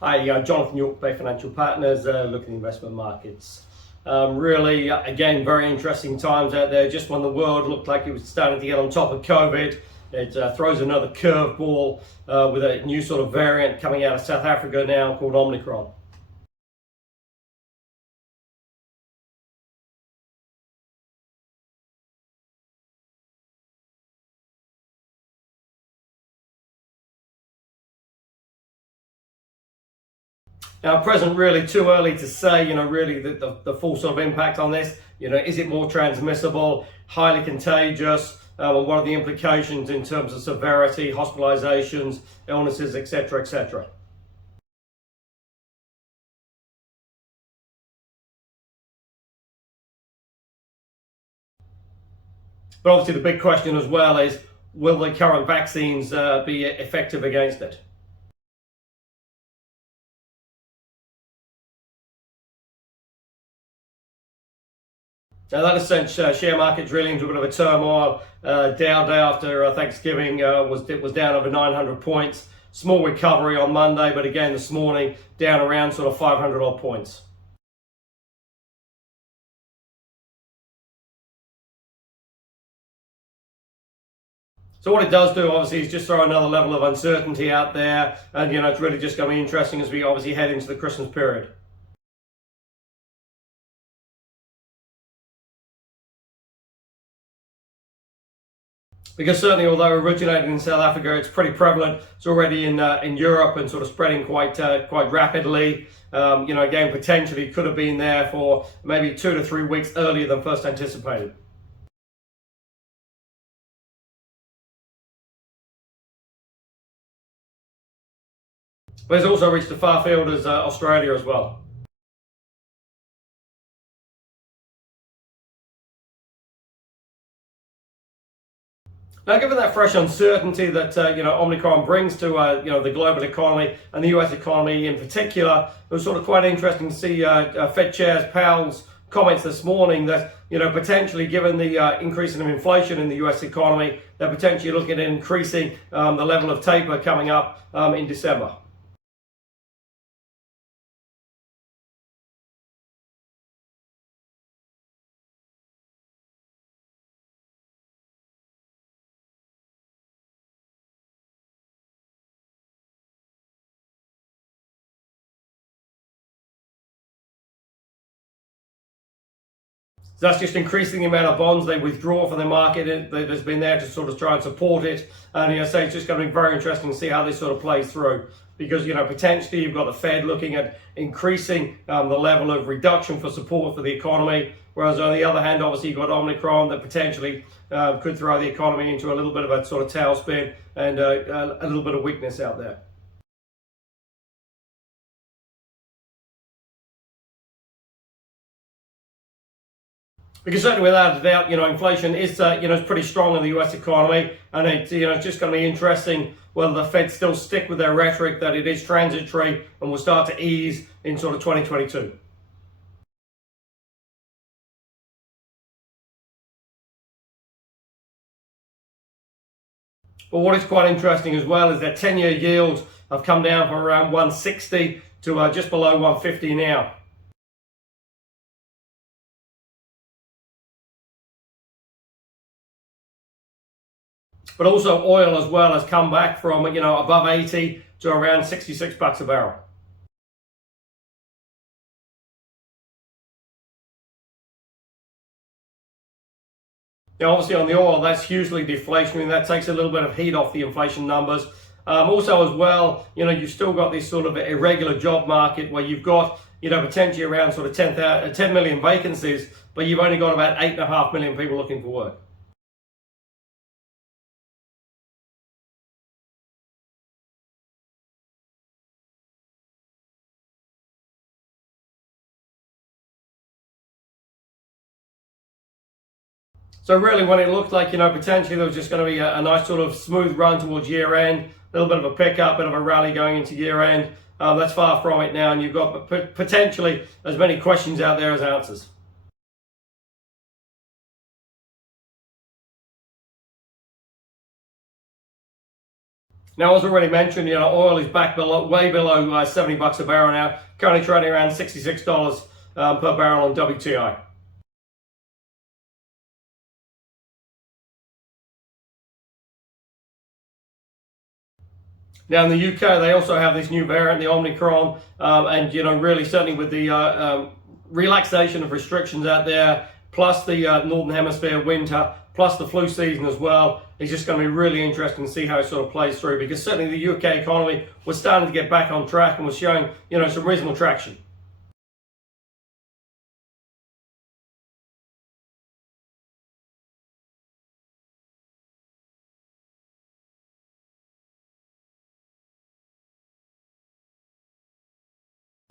Hi, Jonathan York, Bay Financial Partners, looking at investment markets. Really, again, very interesting times out there. Just when the world looked like it was starting to get on top of COVID, it throws another curveball with a new sort of variant coming out of South Africa now called Omicron. Now, at present, really too early to say, really the full sort of impact on this. Is it more transmissible, highly contagious, and what are the implications in terms of severity, hospitalizations, illnesses, etc., etc. But obviously the big question as well is, will the current vaccines be effective against it? Now that has sent share markets really into a bit of a turmoil. Dow day after Thanksgiving was down over 900 points. Small recovery on Monday, but again this morning down around sort of 500 odd points. So what it does do, obviously, is just throw another level of uncertainty out there, and it's really just going to be interesting as we obviously head into the Christmas period. Because certainly, although originated in South Africa, it's pretty prevalent. It's already in Europe and sort of spreading quite rapidly. Again, potentially could have been there for maybe 2 to 3 weeks earlier than first anticipated. But it's also reached as far field as Australia as well. Now, given that fresh uncertainty that Omicron brings to the global economy and the US economy in particular, it was sort of quite interesting to see Fed Chair Powell's comments this morning that potentially, given the increase in inflation in the US economy, they're potentially looking at increasing the level of taper coming up in December. So that's just increasing the amount of bonds they withdraw from the market that's been there to sort of try and support it. And it's just going to be very interesting to see how this sort of plays through. Because potentially you've got the Fed looking at increasing the level of reduction for support for the economy, whereas on the other hand, obviously you've got Omicron that potentially could throw the economy into a little bit of a sort of tailspin and a little bit of weakness out there. Because certainly, without a doubt, inflation is pretty strong in the U.S. economy, and it's just going to be interesting whether the Fed still stick with their rhetoric that it is transitory and will start to ease in sort of 2022. But what is quite interesting as well is that 10-year yields have come down from around 160 to just below 150 now. But also oil as well has come back from above 80 to around $66 a barrel. Now, obviously on the oil, that's hugely deflationary, and that takes a little bit of heat off the inflation numbers. Also as well, you've still got this sort of irregular job market where you've got potentially around sort of 10 million vacancies, but you've only got about 8.5 million people looking for work. So really, when it looked like potentially there was just going to be a nice sort of smooth run towards year end, a little bit of a pickup, bit of a rally going into year end, that's far from it now, and you've got potentially as many questions out there as answers. Now, as already mentioned, oil is back below, way below $70 a barrel now, currently trading around $66 per barrel on WTI. Now in the UK, they also have this new variant, the Omicron, and really certainly with the relaxation of restrictions out there, plus the Northern Hemisphere winter, plus the flu season as well, it's just going to be really interesting to see how it sort of plays through, because certainly the UK economy was starting to get back on track and was showing, some reasonable traction.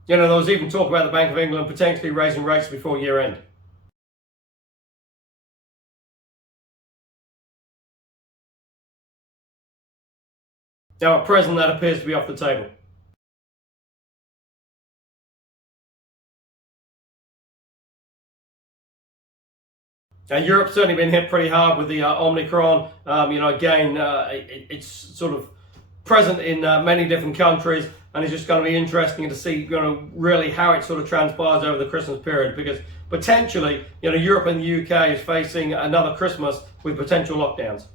There was even talk about the Bank of England potentially raising rates before year end. Now at present that appears to be off the table. Europe's certainly been hit pretty hard with the Omicron. Again, it's sort of present in many different countries, and it's just going to be interesting to see, really how it sort of transpires over the Christmas period, because potentially, Europe and the UK is facing another Christmas with potential lockdowns.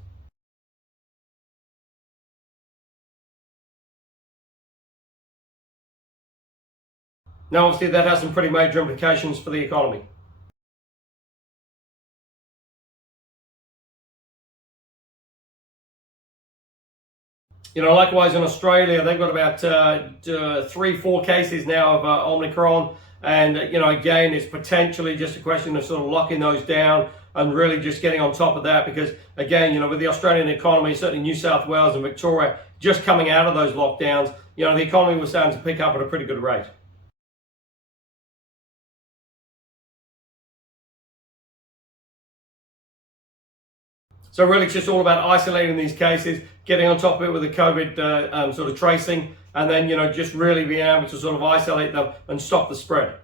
Now, obviously, that has some pretty major implications for the economy. Likewise in Australia, they've got about 3-4 cases now of Omicron. And, again, it's potentially just a question of sort of locking those down and really just getting on top of that. Because, again, with the Australian economy, certainly New South Wales and Victoria, just coming out of those lockdowns, the economy was starting to pick up at a pretty good rate. So really it's just all about isolating these cases, getting on top of it with the COVID sort of tracing, and then, just really being able to sort of isolate them and stop the spread.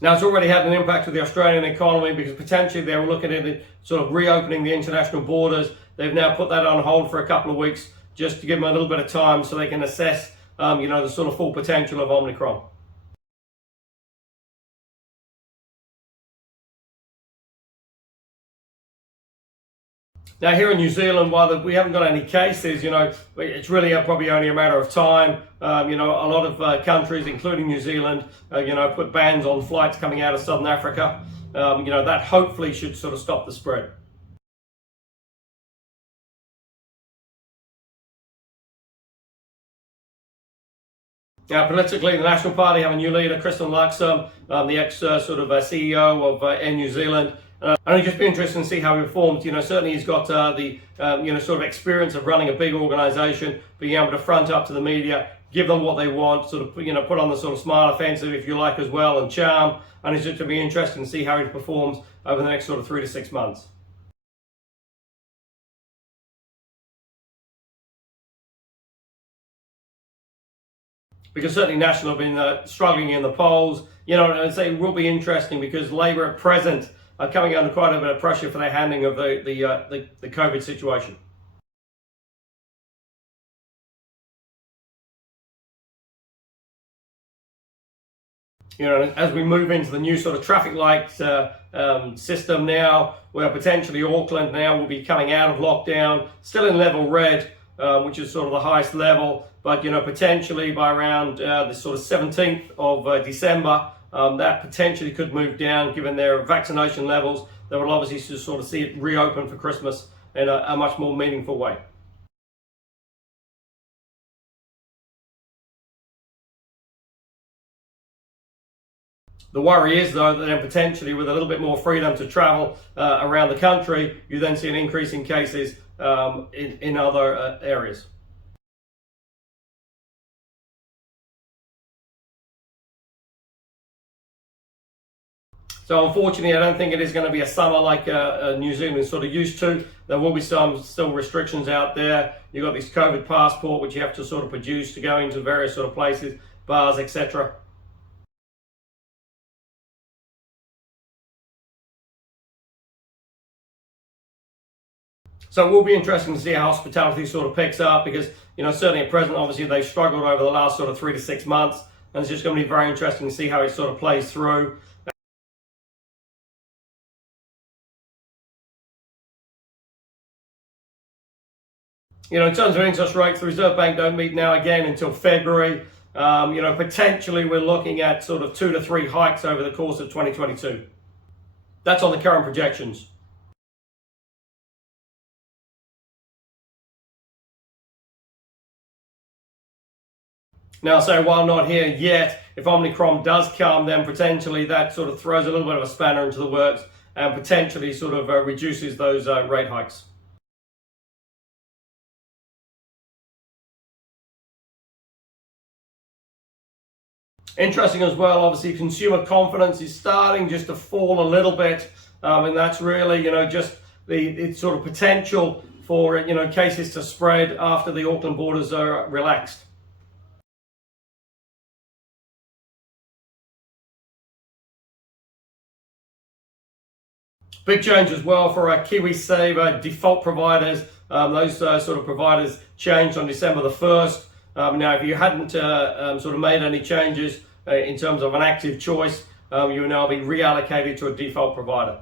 Now, it's already had an impact with the Australian economy, because potentially they were looking at it, sort of reopening the international borders. They've now put that on hold for a couple of weeks just to give them a little bit of time so they can assess, the sort of full potential of Omicron. Now, here in New Zealand, while we haven't got any cases, it's really probably only a matter of time. A lot of countries, including New Zealand, put bans on flights coming out of Southern Africa. That hopefully should sort of stop the spread. Now, politically, the National Party have a new leader, Kristen Luxem, the CEO of Air New Zealand. And it'd just be interesting to see how he performs. Certainly he's got the sort of experience of running a big organisation, being able to front up to the media, give them what they want, sort of put on the sort of smile offensive, if you like, as well, and charm. And it's just to be interesting to see how he performs over the next sort of 3 to 6 months. Because certainly National have been struggling in the polls. I'd say it will be interesting because Labor at present are coming under quite a bit of pressure for their handling of the COVID situation. As we move into the new sort of traffic light system now, where potentially Auckland now will be coming out of lockdown, still in level red, which is sort of the highest level, but potentially by around the sort of 17th of December, that potentially could move down given their vaccination levels. They will obviously just sort of see it reopen for Christmas in a much more meaningful way. The worry is, though, that then potentially with a little bit more freedom to travel around the country, you then see an increase in cases in other areas. So unfortunately, I don't think it is going to be a summer like New Zealand is sort of used to. There will be some still restrictions out there. You've got this COVID passport, which you have to sort of produce to go into various sort of places, bars, etc. So it will be interesting to see how hospitality sort of picks up, because, you know, certainly at present, obviously they've struggled over the last sort of 3 to 6 months, and it's just going to be very interesting to see how it sort of plays through. You know, in terms of interest rates, the Reserve Bank don't meet now again until February. You know, potentially we're looking at sort of 2 to 3 hikes over the course of 2022. That's on the current projections. Now, so while not here yet, if Omicron does come, then potentially that sort of throws a little bit of a spanner into the works and potentially sort of reduces those rate hikes. Interesting as well, obviously, consumer confidence is starting just to fall a little bit, and that's really, you know, just the sort of potential for, you know, cases to spread after the Auckland borders are relaxed. Big change as well for our KiwiSaver default providers. Those sort of providers changed on December the 1st. Now, if you hadn't sort of made any changes in terms of an active choice, you will now be reallocated to a default provider.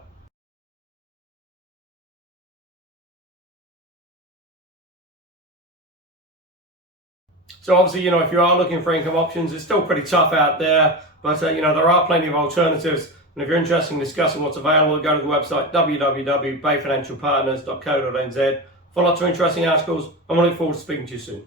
So obviously, you know, if you are looking for income options, it's still pretty tough out there, but you know, there are plenty of alternatives. And if you're interested in discussing what's available, go to the website www.bayfinancialpartners.co.nz for lots of interesting articles, and we look forward to speaking to you soon.